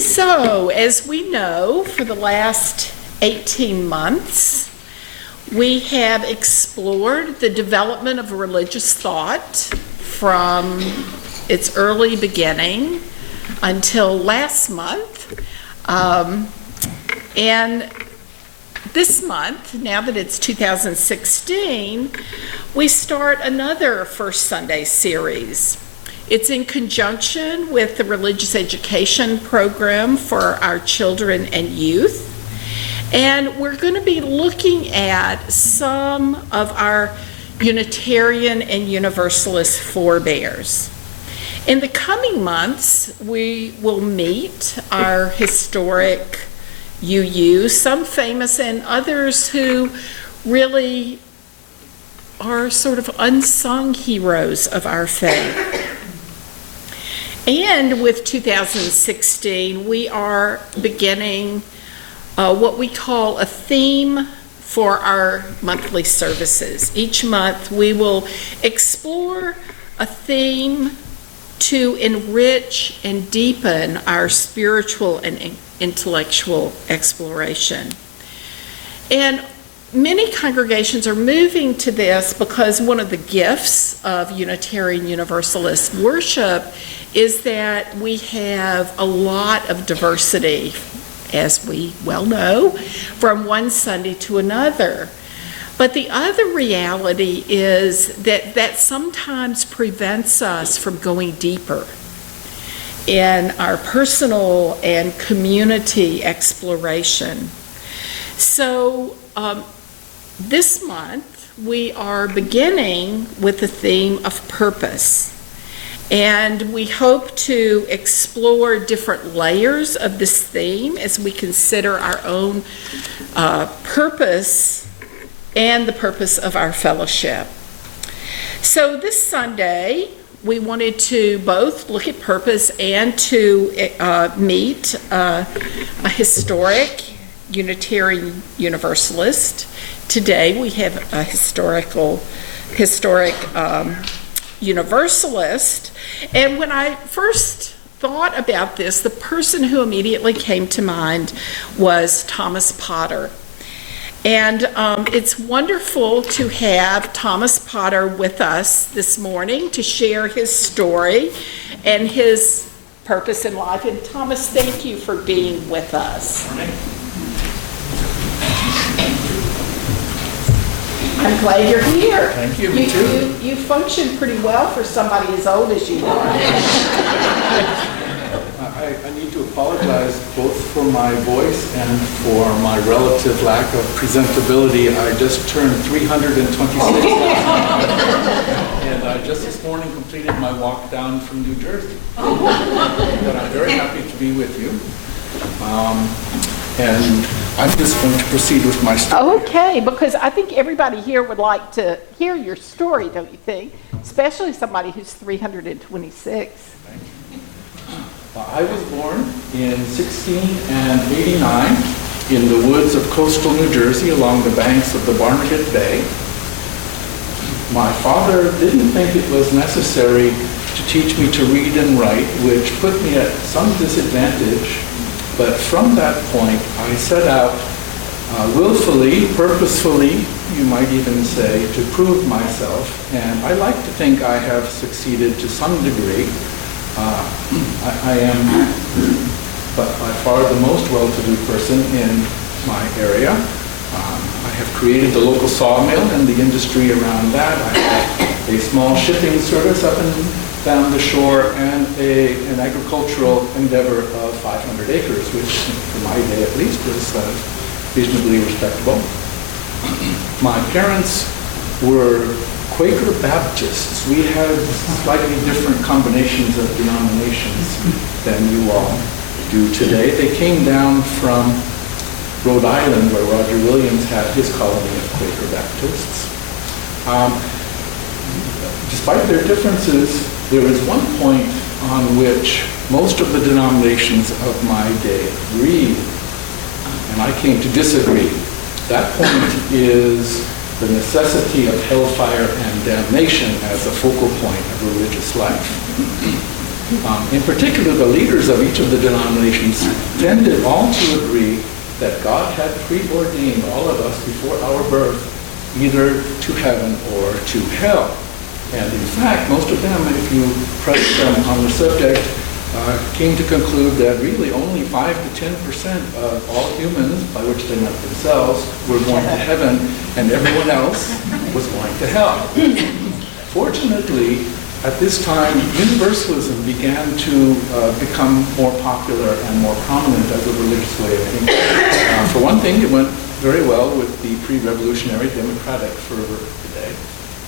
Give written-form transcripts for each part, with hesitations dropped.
So, as we know, for the last 18 months, we have explored the development of religious thought from its early beginning until last month. And this month, now that it's 2016, we start another First Sunday series. It's in conjunction with the religious education program for our children and youth. And we're going to be looking at some of our Unitarian and Universalist forebears. In the coming months, we will meet our historic UU, some famous and others who really are sort of unsung heroes of our faith. And with 2016, we are beginning what we call a theme for our monthly services. Each month, we will explore a theme to enrich and deepen our spiritual and intellectual exploration. And many congregations are moving to this because one of the gifts of Unitarian Universalist worship is that we have a lot of diversity, as we well know, from one Sunday to another. But the other reality is that sometimes prevents us from going deeper in our personal and community exploration. So this month we are beginning with the theme of purpose. And we hope to explore different layers of this theme as we consider our own purpose and the purpose of our fellowship. So this Sunday, we wanted to both look at purpose and to meet a historic Unitarian Universalist. Today we have a historic Universalist. And when I first thought about this, the person who immediately came to mind was Thomas Potter. And it's wonderful to have Thomas Potter with us this morning to share his story and his purpose in life. And Thomas, thank you for being with us. I'm glad you're here. Thank you. Me too. You function pretty well for somebody as old as you are. I need to apologize both for my voice and for my relative lack of presentability. I just turned 326 and I just this morning completed my walk down from New Jersey. But I'm very happy to be with you. And I'm just going to proceed with my story. Okay, because I think everybody here would like to hear your story, don't you think? Especially somebody who's 326. I was born in 1689 in the woods of coastal New Jersey along the banks of the Barnegat Bay. My father didn't think it was necessary to teach me to read and write, which put me at some disadvantage. But from that point, I set out willfully, purposefully, you might even say, to prove myself. And I like to think I have succeeded to some degree. I am by far the most well-to-do person in my area. I have created the local sawmill and the industry around that. I have a small shipping service up and down the shore and an agricultural endeavor of 500 acres, which for my day at least was reasonably respectable. My parents were Quaker Baptists. We had slightly different combinations of denominations than you all do today. They came down from Rhode Island, where Roger Williams had his colony of Quaker Baptists. Despite their differences, there is one point on which most of the denominations of my day agreed, and I came to disagree. That point is the necessity of hellfire and damnation as a focal point of religious life. In particular, the leaders of each of the denominations tended all to agree that God had preordained all of us before our birth either to heaven or to hell. And in fact, most of them, if you pressed them on the subject, came to conclude that really only 5 to 10% of all humans, by which they meant themselves, were going to heaven, and everyone else was going to hell. Fortunately, at this time, universalism began to become more popular and more prominent as a religious way of thinking. For one thing, it went very well with the pre-revolutionary democratic fervor of the day.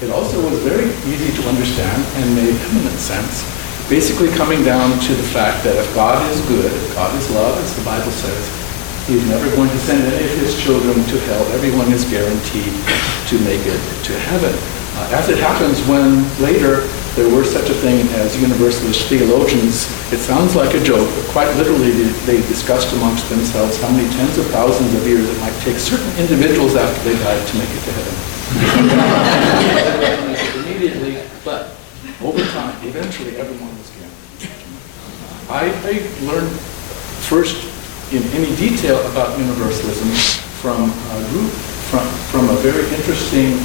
It also was very easy to understand and made eminent sense, basically coming down to the fact that if God is good, if God is love, as the Bible says, He's never going to send any of His children to hell. Everyone is guaranteed to make it to heaven. As it happens, when later there were such a thing as universalist theologians, it sounds like a joke, but quite literally they discussed amongst themselves how many tens of thousands of years it might take certain individuals after they died to make it to heaven. Immediately, but over time, eventually everyone was guaranteed. I learned first in any detail about universalism from a group from a very interesting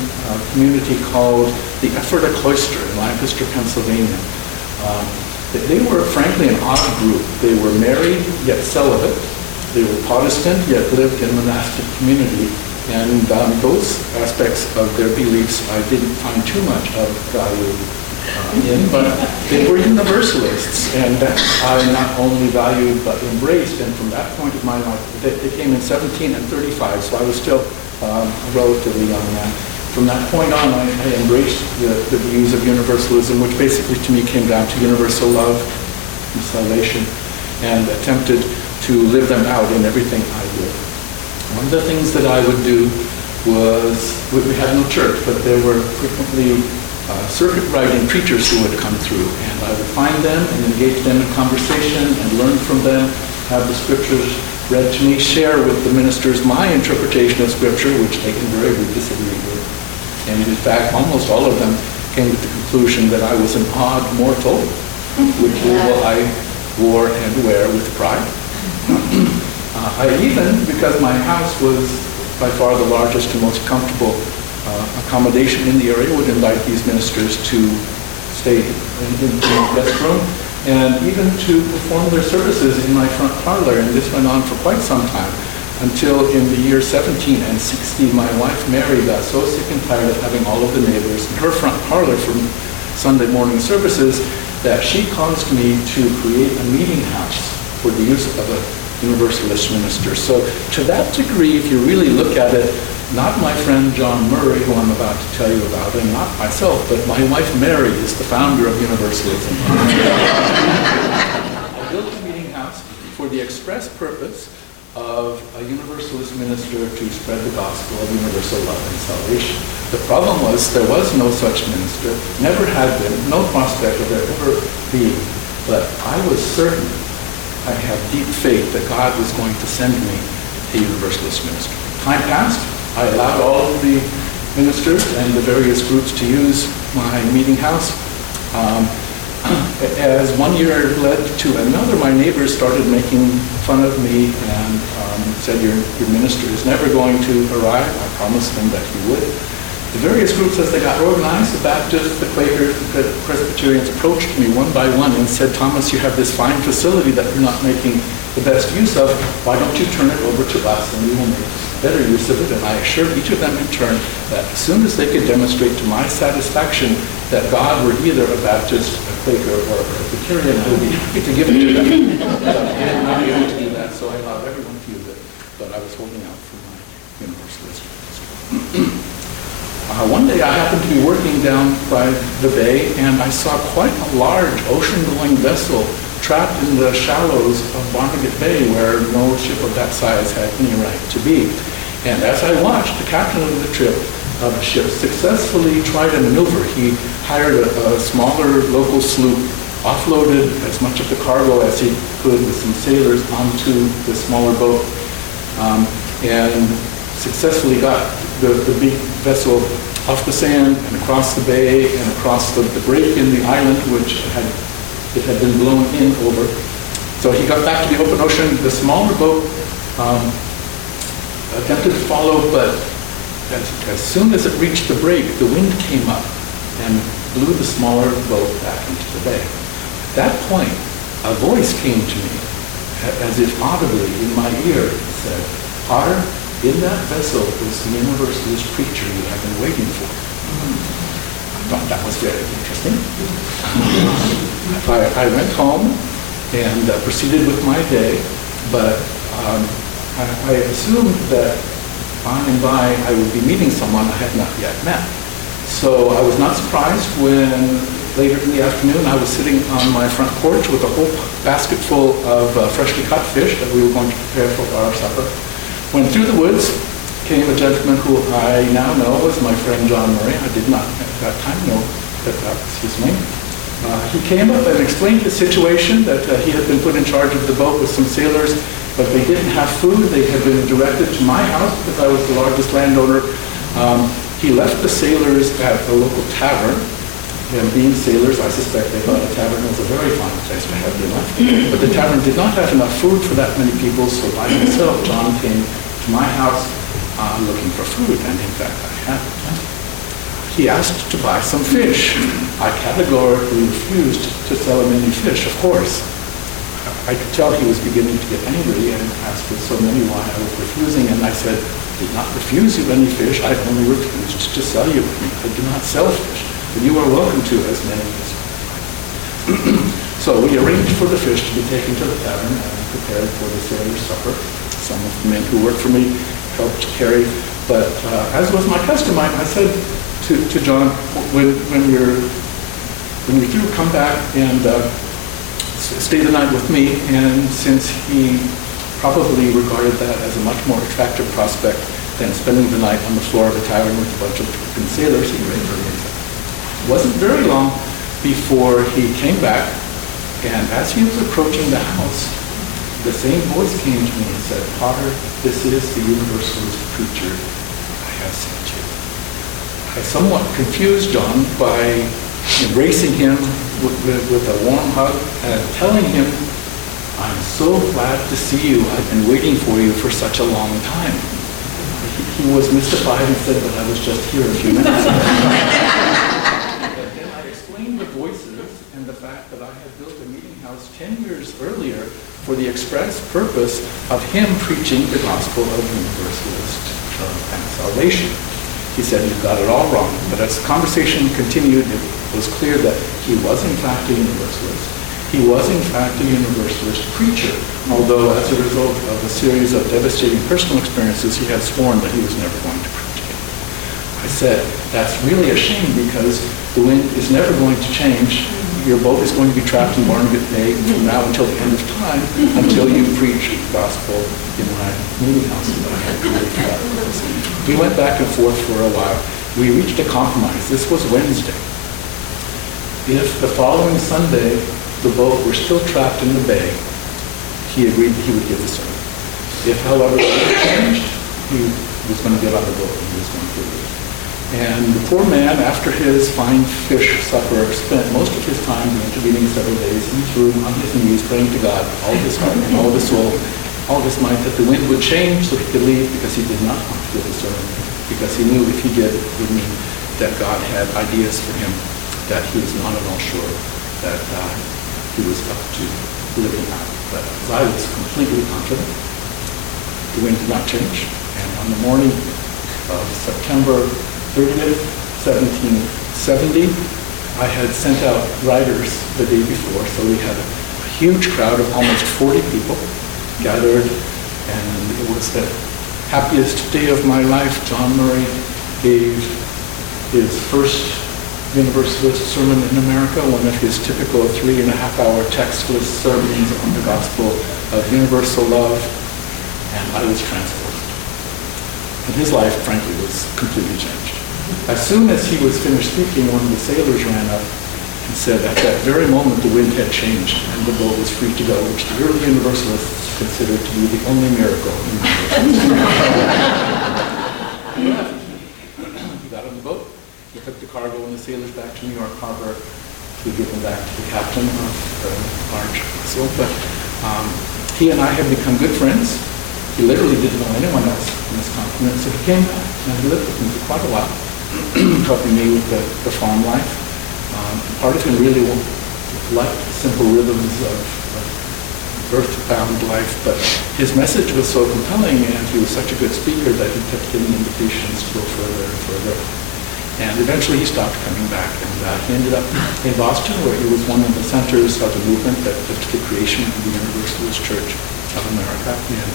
community called the Ephrata Cloister in Lancaster, Pennsylvania. They were frankly an odd group. They were married yet celibate. They were Protestant yet lived in monastic community. And those aspects of their beliefs I didn't find too much of value in, but they were universalists, and that I not only valued but embraced. And from that point of my life, they came in 17 and 35, so I was still a relatively young man. From that point on, I embraced the views of universalism, which basically to me came down to universal love and salvation, and attempted to live them out in everything I did. One of the things that I would do was, we had no church, but there were frequently circuit riding preachers who would come through, and I would find them and engage them in conversation and learn from them, have the scriptures read to me, share with the ministers my interpretation of scripture, which they invariably disagreed with. And in fact, almost all of them came to the conclusion that I was an odd mortal, which I wore and wear with pride. I even, because my house was by far the largest and most comfortable accommodation in the area, would invite these ministers to stay in the guest room and even to perform their services in my front parlor. And this went on for quite some time, until in the year 17 and 60, my wife Mary got so sick and tired of having all of the neighbors in her front parlor for Sunday morning services that she caused me to create a meeting house for the use of a Universalist minister. So to that degree, if you really look at it, not my friend John Murray, who I'm about to tell you about, and not myself, but my wife Mary is the founder of Universalism. I built a meeting house for the express purpose of a Universalist minister to spread the gospel of universal love and salvation. The problem was there was no such minister, never had been, no prospect of there ever being, but I was certain, I had deep faith that God was going to send me a Universalist minister. Time passed. I allowed all of the ministers and the various groups to use my meeting house. As one year led to another, my neighbors started making fun of me and said, your minister is never going to arrive. I promised them that he would. The various groups, as they got organized, the Baptists, the Quakers, the Presbyterians, approached me one by one and said, Thomas, you have this fine facility that you're not making the best use of. Why don't you turn it over to us and we will make better use of it? And I assured each of them in turn that as soon as they could demonstrate to my satisfaction that God were either a Baptist, a Quaker, or a Presbyterian, I would be happy to give it to them. But I did not be able to do that, so I allowed everyone to use it. But I was holding out for my Universalist ministry. One day I happened to be working down by the bay, and I saw quite a large ocean-going vessel trapped in the shallows of Barnegat Bay, where no ship of that size had any right to be. And as I watched, the captain of the ship successfully tried a maneuver. He hired a smaller local sloop, offloaded as much of the cargo as he could with some sailors onto the smaller boat, and successfully got the big vessel off the sand and across the bay and across the break in the island, which had It had been blown in over. So he got back to the open ocean. The smaller boat attempted to follow, but as soon as it reached the break, the wind came up and blew the smaller boat back into the bay. At that point, a voice came to me, as if audibly in my ear. It said, "Potter, in that vessel is the Universalist preacher you have been waiting for." I thought that was very interesting. I went home and proceeded with my day, but I assumed that by and by I would be meeting someone I had not yet met. So I was not surprised when later in the afternoon I was sitting on my front porch with a whole basket full of freshly caught fish that we were going to prepare for our supper, when through the woods came a gentleman who I now know was my friend John Murray. I did not at that time know that was his name. He came up and explained the situation, that he had been put in charge of the boat with some sailors, but they didn't have food. They had been directed to my house because I was the largest landowner. He left the sailors at a local tavern, and being sailors, I suspect they thought a tavern was a very fine place to have dinner. But the tavern did not have enough food for that many people, so by himself, John came to my house looking for food, and in fact, I had plenty. He asked to buy some fish. I categorically refused to sell him any fish, of course. I could tell he was beginning to get angry and asked with so many why I was refusing, and I said, "I did not refuse you any fish, I only refused to sell you any. I do not sell fish, but you are welcome to as many as you like." So we arranged for the fish to be taken to the tavern and prepared for the sailor's supper. Some of the men who worked for me helped carry, but as was my custom, I said to John, when you're through, come back and stay the night with me. And since he probably regarded that as a much more attractive prospect than spending the night on the floor of a tavern with a bunch of drunken sailors, he agreed for me. It wasn't very long before he came back, and as he was approaching the house, the same voice came to me and said, "Potter, this is the Universalist preacher. I have sent you." I somewhat confused John by embracing him with a warm hug and telling him, "I'm so glad to see you. I've been waiting for you for such a long time." He was mystified and said that I was just here a few minutes ago. But then I explained the voices and the fact that I had built a meeting house 10 years earlier for the express purpose of him preaching the gospel of universalist and salvation. He said, "You've got it all wrong." But as the conversation continued, it was clear that he was in fact a universalist. He was in fact a universalist preacher, although as a result of a series of devastating personal experiences, he had sworn that he was never going to preach again. I said, "That's really a shame because the wind is never going to change. Your boat is going to be trapped in Barnegat Bay from now until the end of time, until you preach the gospel in my meeting house that I had created for that purpose." We went back and forth for a while. We reached a compromise. This was Wednesday. If the following Sunday the boat were still trapped in the bay, he agreed that he would give the sermon. If, however, the wind changed, he was going to get on the boat and he was going to leave. And the poor man, after his fine fish supper, spent most of his time, the intervening several days, in his room on his knees, praying to God, all of his heart and all of his soul, all of his mind, that the wind would change so he could leave, because he did not want to give the sermon, because he knew if he did, it would mean that God had ideas for him that he was not at all sure that he was up to living out. But as I was completely confident, the wind did not change. And on the morning of September 30th, 1770, I had sent out riders the day before, so we had a huge crowd of almost 40 people gathered, and it was the happiest day of my life. John Murray gave his first Universalist sermon in America, one of his typical 3.5-hour textless sermons on the gospel of universal love, and I was transformed. And his life, frankly, was completely changed. As soon as he was finished speaking, one of the sailors ran up and said at that very moment the wind had changed and the boat was free to go, which the early Universalists considered to be the only miracle in universalism. He left. He got on the boat. He took the cargo and the sailors back to New York Harbor. be given back to the captain of the large vessel. But he and I have become good friends. He literally didn't know anyone else on this continent, so he came back and he lived with me for quite a while, helping me with the farm life. Part of him really liked the simple rhythms of earthbound life, but his message was so compelling and he was such a good speaker that he kept getting invitations to go further and further. And eventually he stopped coming back, and he ended up in Boston, where he was one of the centers of a movement that led to the creation of the Universalist Church of America in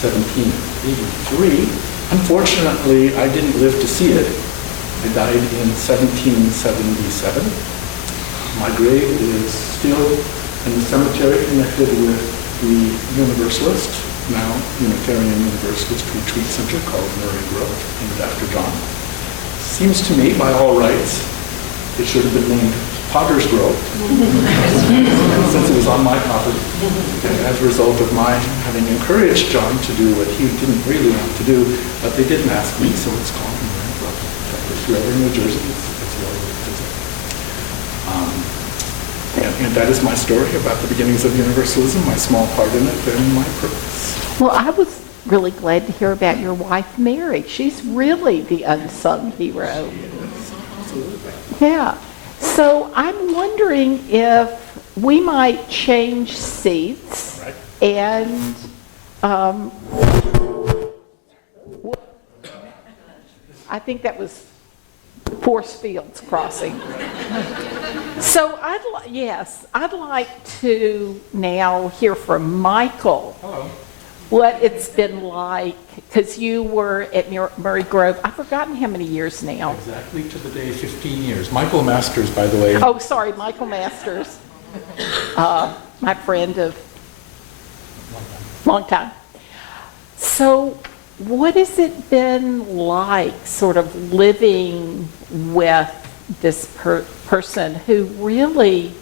1783. Unfortunately, I didn't live to see it. I died in 1777. My grave is still in the cemetery connected with the Universalist, now Unitarian Universalist Retreat Center called Murray Grove, named after John. Seems to me, by all rights, it should have been named Potter's Grove, since it was on my property. And as a result of my having encouraged John to do what he didn't really want to do, but they didn't ask me, so it's called Murray Grove. If you're ever in New Jersey, it's well worth visiting. And that is my story about the beginnings of Universalism, my small part in it, and my purpose. Well, I was really glad to hear about your wife, Mary. She's really the unsung hero. Absolutely. Yeah. So I'm wondering if we might change seats Right. and I think that was force fields crossing. So I'd like to now hear from Michael. Hello. What it's been like, because you were at Murray Grove, I've forgotten how many years now. Exactly to the day, 15 years. Michael Masters, by the way. Oh, sorry, Michael Masters, my friend of long time. So what has it been like sort of living with this person who really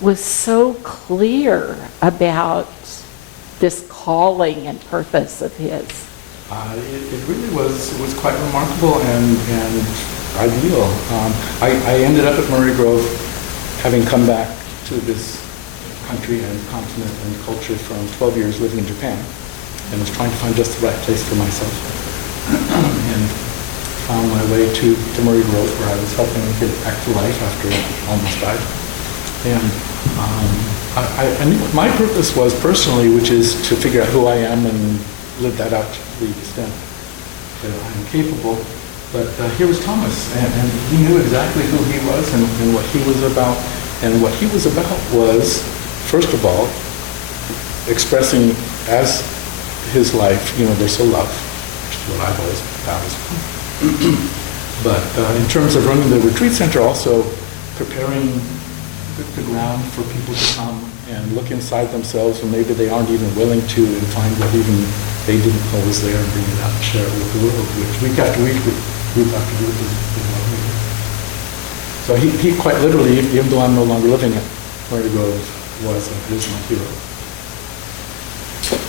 was so clear about this calling and purpose of his? It really was quite remarkable and ideal. I ended up at Murray Grove having come back to this country and continent and culture from 12 years living in Japan, and was trying to find just the right place for myself. And found my way to Murray Grove, where I was helping him get back to life after he almost died. And I knew what my purpose was personally, which is to figure out who I am and live that out to the extent that I'm capable. But here was Thomas, and he knew exactly who he was and what he was about. And what he was about was, first of all, expressing as his life universal love, which is what I've always found. But in terms of running the retreat center, also preparing the ground for people to come and look inside themselves, and maybe they aren't even willing to, and find what even they didn't know was there, and bring it out and share it with the world, which week after week, group after group is what we do. So he quite literally, even though I'm no longer living at Murray Grove, was and is my hero.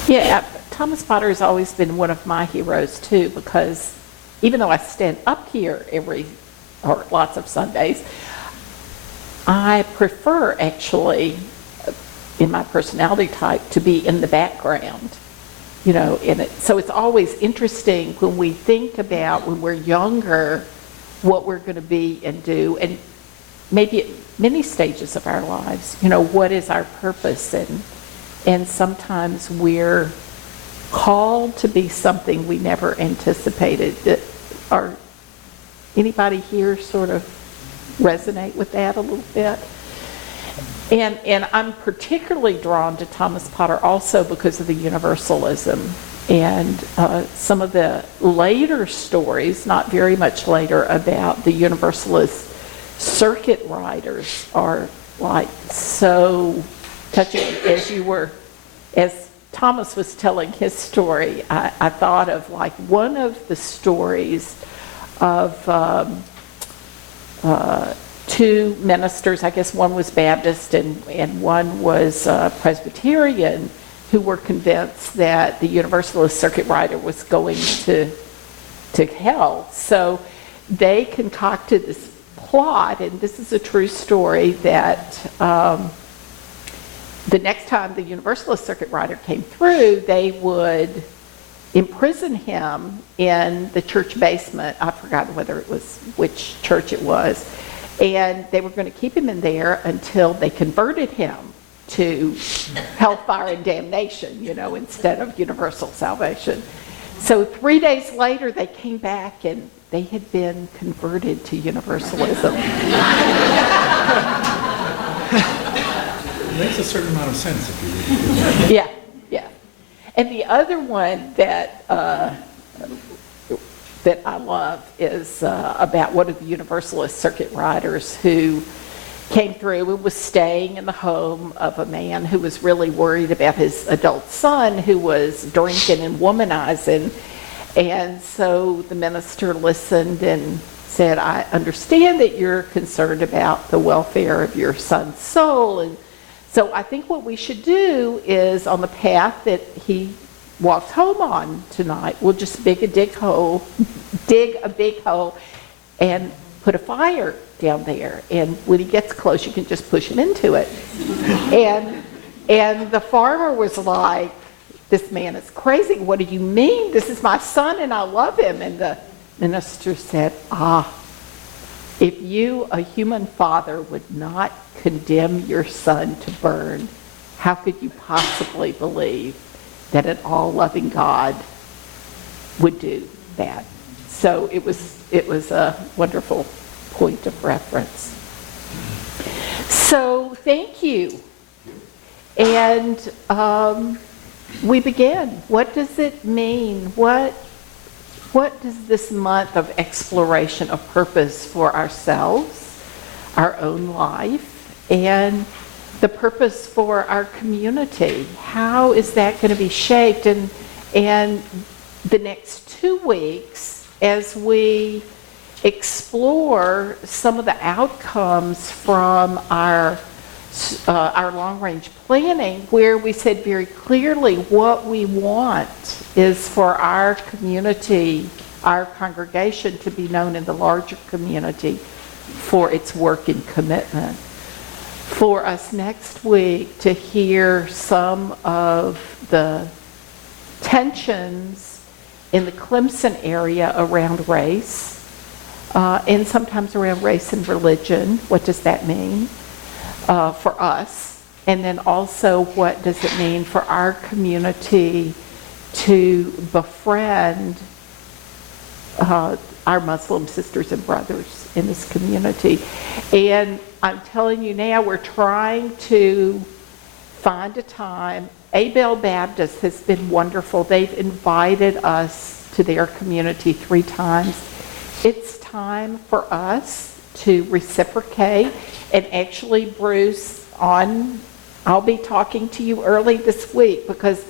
Yeah, Thomas Potter has always been one of my heroes too, because even though I stand up here lots of Sundays, I prefer actually, in my personality type, to be in the background, in it. So it's always interesting when we think about, when we're younger, what we're going to be and do, and maybe at many stages of our lives, what is our purpose, and sometimes we're called to be something we never anticipated. Are anybody here sort of resonate with that a little bit? And I'm particularly drawn to Thomas Potter also because of the universalism and some of the later stories, not very much later, about the universalist circuit riders are like so touching. As Thomas was telling his story, I thought of like one of the stories of two ministers, I guess one was Baptist and one was Presbyterian, who were convinced that the Universalist circuit rider was going to hell. So they concocted this plot, and this is a true story, that the next time the Universalist circuit rider came through, they would imprison him in the church basement. I forgot whether it was which church it was. And they were going to keep him in there until they converted him to hellfire and damnation, instead of universal salvation. So 3 days later, they came back and they had been converted to universalism. It makes a certain amount of sense if you read it. Yeah. And the other one that I love is about one of the Universalist circuit riders who came through and was staying in the home of a man who was really worried about his adult son who was drinking and womanizing. And so the minister listened and said, I understand that you're concerned about the welfare of your son's soul. And so I think what we should do is, on the path that he walks home on tonight, we'll just dig a big hole, and put a fire down there. And when he gets close, you can just push him into it. And the farmer was like, this man is crazy. What do you mean? This is my son and I love him. And the minister said, if you, a human father, would not condemn your son to burn, how could you possibly believe that an all-loving God would do that? So it was a wonderful point of reference. So thank you. And we begin. What does it mean? What does this month of exploration of purpose for ourselves, our own life, and the purpose for our community, how is that going to be shaped? And the next 2 weeks, as we explore some of the outcomes from our long-range planning, where we said very clearly what we want is for our community, our congregation, to be known in the larger community for its work and commitment. For us next week to hear some of the tensions in the Clemson area around race, and sometimes around race and religion. What does that mean for us? And then also, what does it mean for our community to befriend our Muslim sisters and brothers in this community? And I'm telling you now, we're trying to find a time. Abel Baptist has been wonderful. They've invited us to their community 3 times. It's time for us to reciprocate. And actually, Bruce, I'll be talking to you early this week, because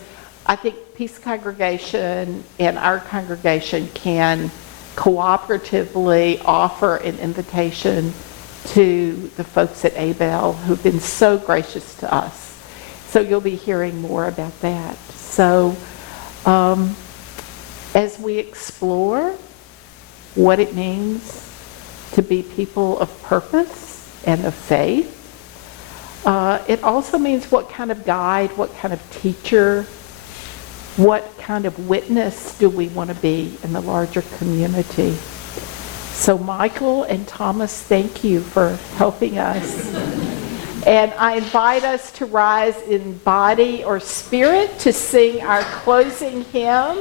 I think Peace Congregation and our congregation can cooperatively offer an invitation to the folks at Abel who've been so gracious to us. So you'll be hearing more about that. So as we explore what it means to be people of purpose and of faith, it also means what kind of guide, what kind of teacher, what kind of witness do we want to be in the larger community. So Michael and Thomas, thank you for helping us. And I invite us to rise in body or spirit to sing our closing hymn,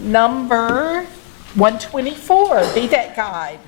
number 124, Be That Guide.